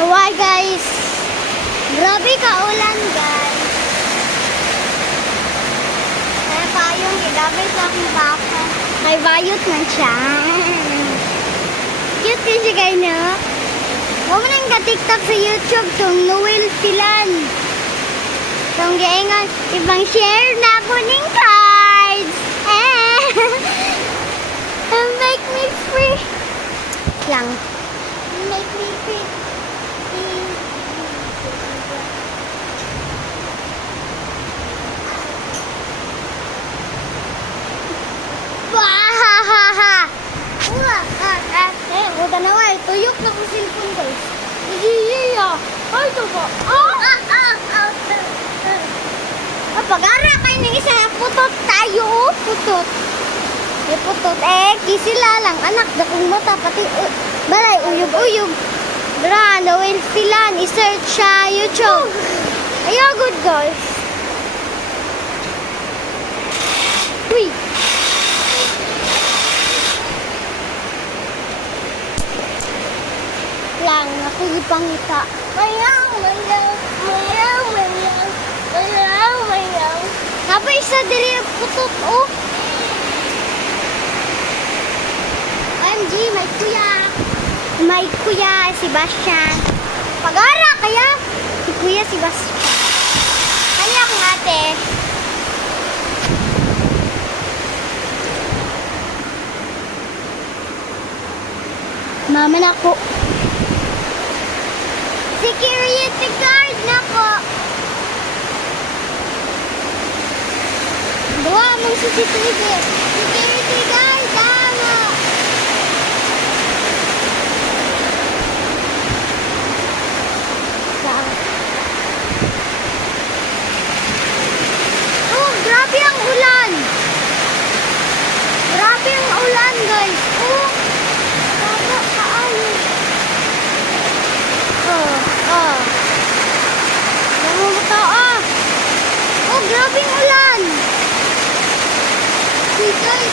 Why guys? Grabe ka ulan guys. Kaya payong gigamit sa akong baka. May bayot man siya. Cute din siya kayo no? Huwag mo nang ka-tiktok sa YouTube tong Noel Filan. Tong gaingan, ibang share na po ning cards. Make me free. Lang. Make me free. Udah na nga, tuyok na ko cellphone guys. Iya. Ay, ito ba? Pag-ara kayo ng isa, putot tayo. Putot. Putot. Kisila lang. Anak, dakong mata. Pati, balay, uyog-uyog. Dra, Noel Filan. I-search siya YouTube. Ayaw, good guys. Uy. Lang, ako ipangita. Mayaw. Napay isa diri putot, oh. OMG, may kuya, Sebastian. Pag-ara kaya, si kuya Sebastian. Kanya akong ate. Mama na ko. Security guard na ko. Dua mong CCTV. Security guard, tama. Oh, grabe ang ulan. Grabe ang ulan, guys. Oh, grabe kaayo. Oh, grabe ang ulan. Guys,